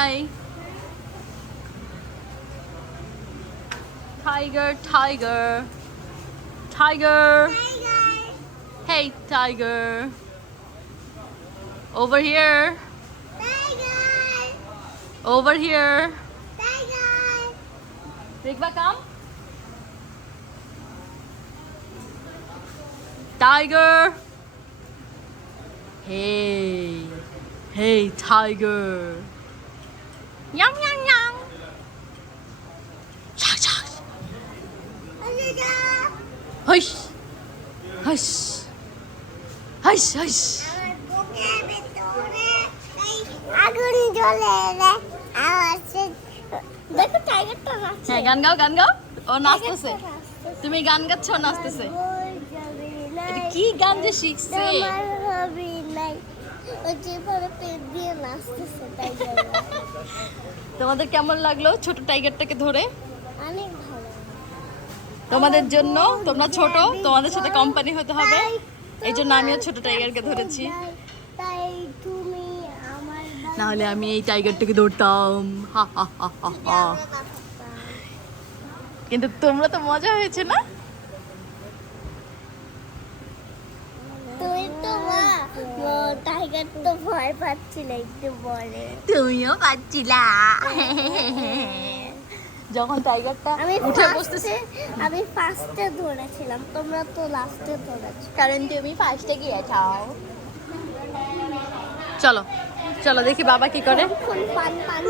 high tiger tiger tiger hey tiger over here over here Rigva come Tiger hey hey tiger yum yum yum shark shark hush hush hush hush আগুন জ্বলে দেখো টাইগারটা নাচছে হ্যাঁ গান গাও ও নাচতেছে তুমি গান গাচ্ছ ও নাচতেছে এটা কি গান যে শিখছে তোমার হবি নাই ও যেভাবে পেট দিয়ে নাচতেছে টাইগার তোমাদের কেমন লাগলো ছোট টাইগারটাকে ধরে অনেক ভালো তোমাদের জন্য তোমরা ছোট তোমাদের সাথে কোম্পানি হতে হবে এই জন্য আমিও ছোট টাইগারকে ধরেছি তাই তুমি আমার না হলে আমি এই টাইগারটাকে ধরতাম হা হা হা হা হা কিন্তু তোমরা তো মজা হয়েছে না তুই তো মা টাইগার তো ভয় পাচ্ছিল একটু বলে তুমিও পাচ্ছিলা যখন টাইগারটা উঠে বসতেছে আমি ফার্স্টে ধরেছিলাম তোমরা তো লাস্টে ধরেছো কারণ তুমি ফার্স্টে গিয়েছাও চলো চলো দেখি বাবা কি করে পান পান